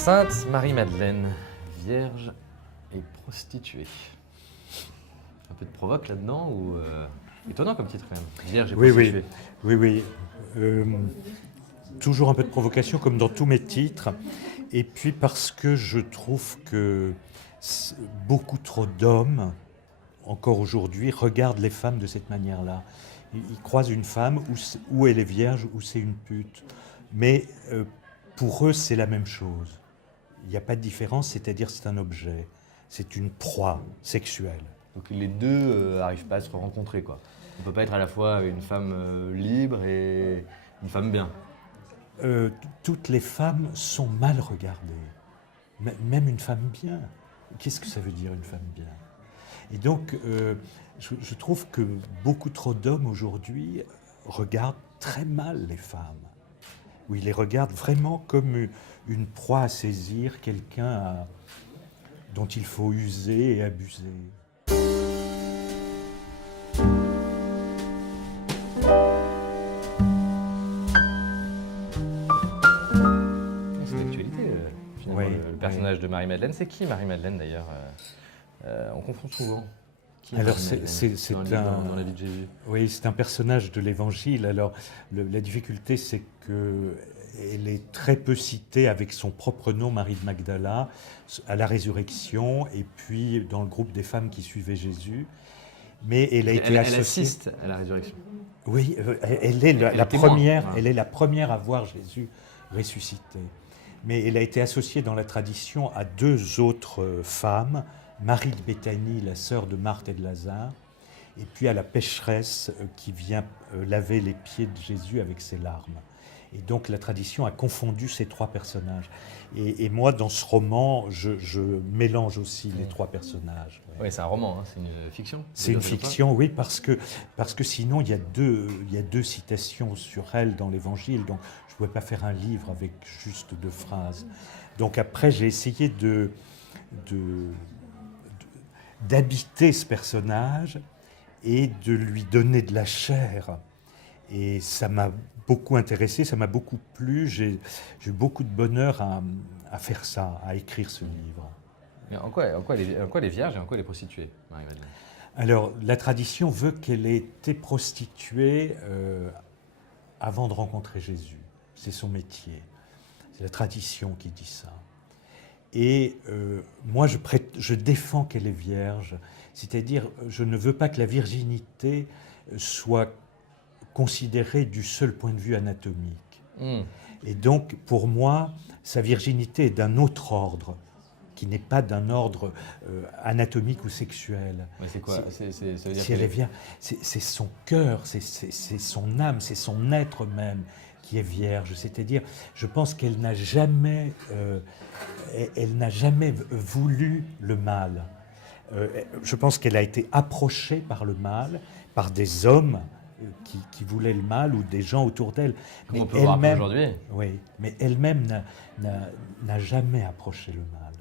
Sainte Marie-Madeleine, vierge et prostituée. Un peu de provoque là-dedans ou étonnant comme titre quand même. Vierge et prostituée. Oui. Toujours un peu de provocation comme dans tous mes titres. Et puis parce que je trouve que beaucoup trop d'hommes, encore aujourd'hui, regardent les femmes de cette manière-là. Ils croisent une femme où elle est vierge ou c'est une pute. Mais pour eux, c'est la même chose. Il n'y a pas de différence, c'est-à-dire c'est un objet. C'est une proie sexuelle. Donc les deux n'arrivent pas à se rencontrer quoi. On ne peut pas être à la fois une femme libre et une femme bien. Toutes les femmes sont mal regardées. Même une femme bien. Qu'est-ce que ça veut dire une femme bien? Et donc, je trouve que beaucoup trop d'hommes aujourd'hui regardent très mal les femmes. Ou ils les regardent vraiment comme une proie à saisir, quelqu'un dont il faut user et abuser. C'est l'actualité finalement. Oui, le personnage de Marie-Madeleine, c'est qui Marie-Madeleine d'ailleurs on confond souvent. Qui est Alors Marie-Madeleine c'est dans la vie de Jésus. Oui, c'est un personnage de l'Évangile. Alors la difficulté, c'est qu'elle est très peu citée avec son propre nom, Marie de Magdala, à la résurrection, et puis dans le groupe des femmes qui suivaient Jésus. Mais elle a été associée. Elle assiste à la résurrection. Oui, elle est la témoin, première. hein. Elle est la première à voir Jésus ressuscité. Mais elle a été associée dans la tradition à deux autres femmes, Marie de Béthanie, la sœur de Marthe et de Lazare, et puis à la pécheresse qui vient laver les pieds de Jésus avec ses larmes. Et donc la tradition a confondu ces trois personnages. Et moi, dans ce roman, je mélange aussi les trois personnages. Ouais. Oui, c'est un roman, hein, c'est une fiction. C'est une fiction, oui, parce que sinon, il y a deux citations sur elle dans l'Évangile, donc je ne pouvais pas faire un livre avec juste deux phrases. Donc après, j'ai essayé d'habiter ce personnage et de lui donner de la chair. Et ça m'a beaucoup intéressé, ça m'a beaucoup plu. J'ai eu beaucoup de bonheur à faire ça, à écrire ce livre. Mais en quoi elle est vierge et en quoi elle est prostituée, Marie-Madeleine? Alors, la tradition veut qu'elle ait été prostituée avant de rencontrer Jésus. C'est son métier. C'est la tradition qui dit ça. Et moi, je défends qu'elle est vierge. C'est-à-dire, je ne veux pas que la virginité soit considérée du seul point de vue anatomique. Et donc, pour moi, sa virginité est d'un autre ordre, qui n'est pas d'un ordre anatomique ou sexuel. Mais c'est quoi? Ça veut dire Si elle est vierge, c'est son cœur, c'est son âme, c'est son être même qui est vierge. C'est-à-dire, je pense qu'elle n'a jamais voulu le mal. Je pense qu'elle a été approchée par le mal, par des hommes qui voulaient le mal ou des gens autour d'elle. Comme on peut voir un peu aujourd'hui. Oui, mais elle-même n'a jamais approché le mal.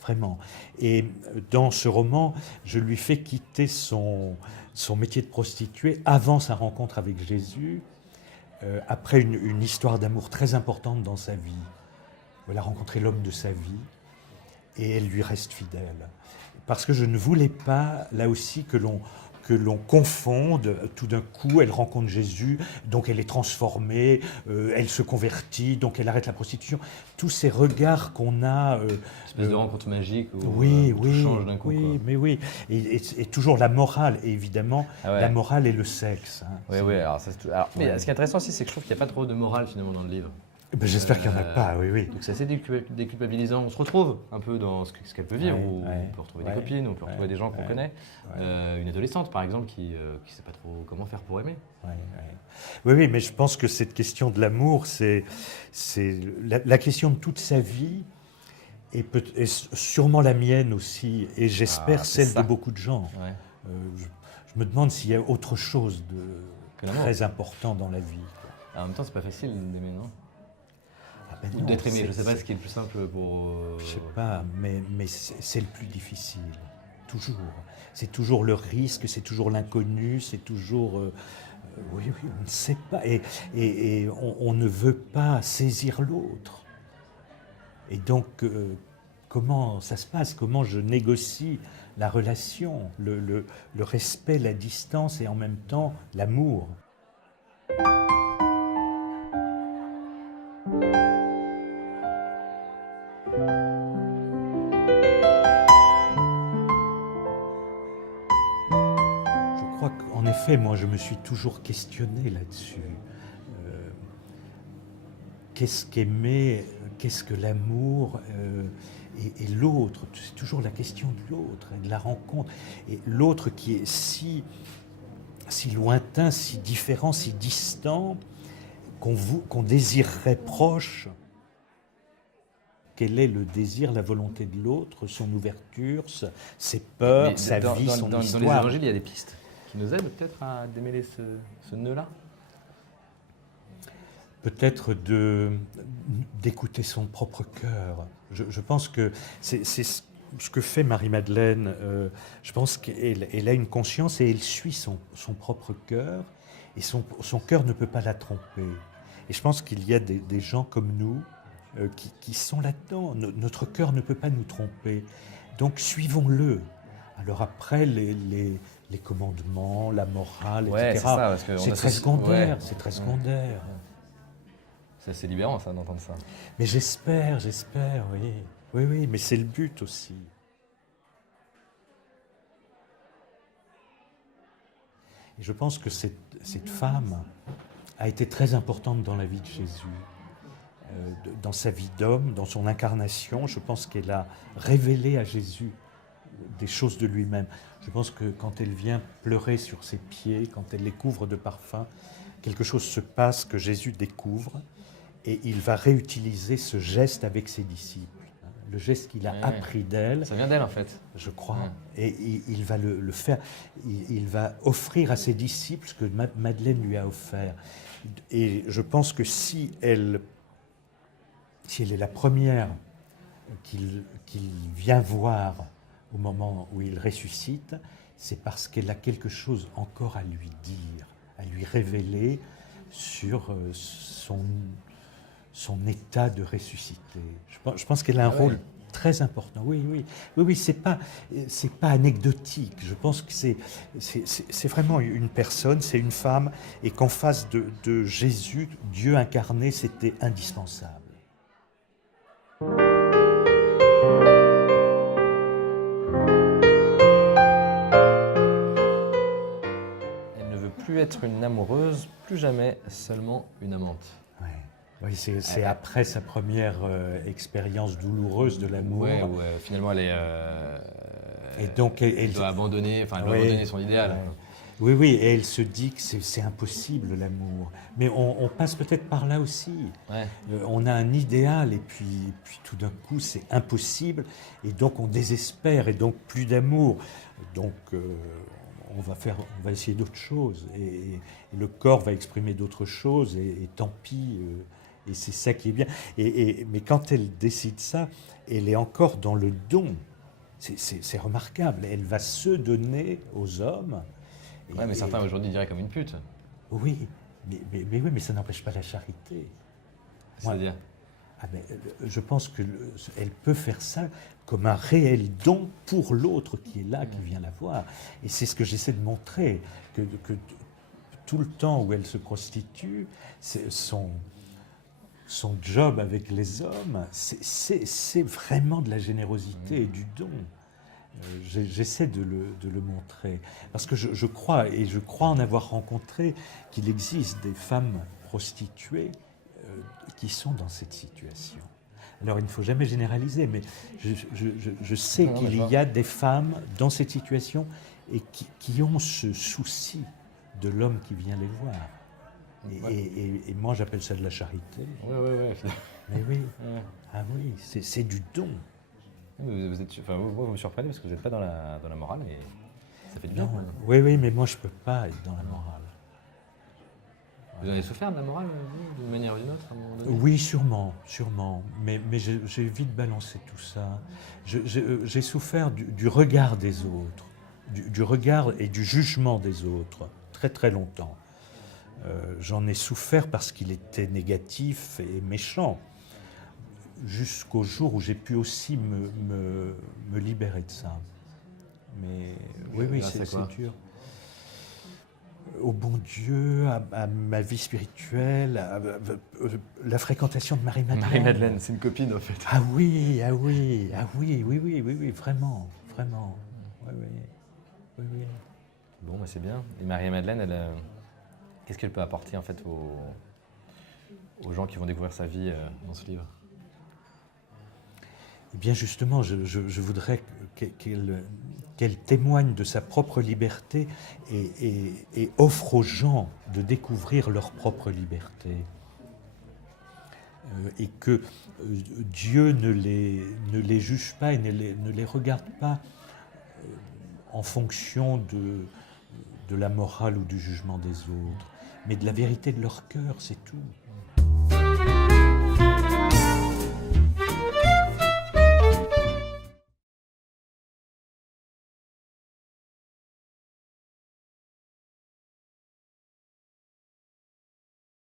Vraiment. Et dans ce roman, je lui fais quitter son métier de prostituée avant sa rencontre avec Jésus, après une histoire d'amour très importante dans sa vie. Elle a rencontré l'homme de sa vie et elle lui reste fidèle. Parce que je ne voulais pas, là aussi, que l'on confonde, tout d'un coup, elle rencontre Jésus, donc elle est transformée, elle se convertit, donc elle arrête la prostitution. Tous ces regards qu'on a... Une espèce de rencontre magique où tout change d'un coup. Oui, quoi. mais oui. Et toujours la morale, évidemment, la morale et le sexe. Hein. Oui. Mais ce qui est intéressant aussi, c'est que je trouve qu'il n'y a pas trop de morale finalement dans le livre. Ben, j'espère qu'il n'y en a pas, oui. Donc c'est assez déculpabilisant. On se retrouve un peu dans ce qu'elle peut vivre. On peut retrouver des copines, on peut retrouver des gens qu'on connaît. Une adolescente, par exemple, qui ne sait pas trop comment faire pour aimer. Oui, mais je pense que cette question de l'amour, c'est la question de toute sa vie, et sûrement la mienne aussi, et j'espère celle de beaucoup de gens. Ouais. Je me demande s'il y a autre chose de très important dans la vie. En même temps, c'est pas facile d'aimer, non? Ou d'être aimé, je ne sais pas ce qui est le plus simple pour... Je ne sais pas, mais c'est le plus difficile, toujours. C'est toujours le risque, c'est toujours l'inconnu, c'est toujours... oui, on ne sait pas. Et on ne veut pas saisir l'autre. Et donc, comment ça se passe? Comment je négocie la relation, le respect, la distance et en même temps l'amour? Je crois qu'en effet, moi, je me suis toujours questionné là-dessus. Qu'est-ce qu'aimer? Qu'est-ce que l'amour? Et l'autre, c'est toujours la question de l'autre et de la rencontre. Et l'autre qui est si lointain, si différent, si distant, qu'on désirerait proche. Quel est le désir, la volonté de l'autre, son ouverture, ses peurs, sa vie, son histoire? Dans les évangiles, il y a des pistes qui nous aident peut-être à démêler ce nœud-là. Peut-être d'écouter son propre cœur. Je pense que c'est ce que fait Marie-Madeleine. Je pense qu'elle a une conscience et elle suit son propre cœur. Et son cœur ne peut pas la tromper. Et je pense qu'il y a des gens comme nous qui sont là-dedans. Notre cœur ne peut pas nous tromper. Donc suivons-le. Alors après, les commandements, la morale, etc. C'est très secondaire. C'est très secondaire. C'est assez libérant, ça, d'entendre ça. Mais j'espère, oui. Oui, mais c'est le but aussi. Et je pense que cette femme a été très importante dans la vie de Jésus, dans sa vie d'homme, dans son incarnation. Je pense qu'elle a révélé à Jésus des choses de lui-même. Je pense que quand elle vient pleurer sur ses pieds, quand elle les couvre de parfum, quelque chose se passe que Jésus découvre. Et il va réutiliser ce geste avec ses disciples, le geste qu'il a appris d'elle. Ça vient d'elle en fait. Je crois. Et il va le faire. Il va offrir à ses disciples ce que Madeleine lui a offert. Et je pense que si elle est la première qu'il vient voir au moment où il ressuscite, c'est parce qu'elle a quelque chose encore à lui dire, à lui révéler sur son état de ressuscité. Je pense qu'elle a un rôle très important. Oui, c'est pas anecdotique. Je pense que c'est vraiment une personne, c'est une femme, et qu'en face de Jésus, Dieu incarné, c'était indispensable. Elle ne veut plus être une amoureuse, plus jamais seulement une amante. Oui, c'est après sa première expérience douloureuse de l'amour. Oui, finalement, elle doit abandonner son idéal. Oui, et elle se dit que c'est impossible l'amour. Mais on passe peut-être par là aussi. On a un idéal et puis tout d'un coup c'est impossible et donc on désespère et donc plus d'amour. Donc on va essayer d'autres choses et le corps va exprimer d'autres choses et tant pis. Et c'est ça qui est bien. Mais quand elle décide ça, elle est encore dans le don. C'est remarquable. Elle va se donner aux hommes. Mais certains aujourd'hui diraient comme une pute. Oui, mais ça n'empêche pas la charité. C'est-à-dire je pense qu'elle peut faire ça comme un réel don pour l'autre qui est là, qui vient la voir. Et c'est ce que j'essaie de montrer, que tout le temps où elle se prostitue, son job avec les hommes, c'est vraiment de la générosité et du don. J'essaie de le montrer. Parce que je crois en avoir rencontré qu'il existe des femmes prostituées qui sont dans cette situation. Alors il ne faut jamais généraliser, mais je sais qu'il y a des femmes dans cette situation et qui ont ce souci de l'homme qui vient les voir. Et moi j'appelle ça de la charité. Oui. Mais oui, oui, c'est du don. Vous me surprenez parce que vous n'êtes pas dans la morale, mais ça fait du bien. Oui, mais moi je ne peux pas être dans la morale. Vous en avez souffert de la morale, d'une manière ou d'une autre, à un moment donné ? Oui, sûrement. Mais j'ai vite balancé tout ça. J'ai souffert du regard des autres, du regard et du jugement des autres, très très longtemps. J'en ai souffert parce qu'il était négatif et méchant. jusqu'au jour où j'ai pu aussi me libérer de ça. Mais oui, c'est dur. Au bon Dieu, à ma vie spirituelle, à la fréquentation de Marie-Madeleine. Marie-Madeleine, c'est une copine en fait. Ah oui, vraiment. Oui. Bon, bah, c'est bien. Et Marie-Madeleine, qu'est-ce qu'elle peut apporter en fait aux gens qui vont découvrir sa vie dans ce livre? Eh bien justement, je voudrais qu'elle témoigne de sa propre liberté et offre aux gens de découvrir leur propre liberté. Et que Dieu ne les juge pas et ne les regarde pas en fonction de la morale ou du jugement des autres, mais de la vérité de leur cœur, c'est tout.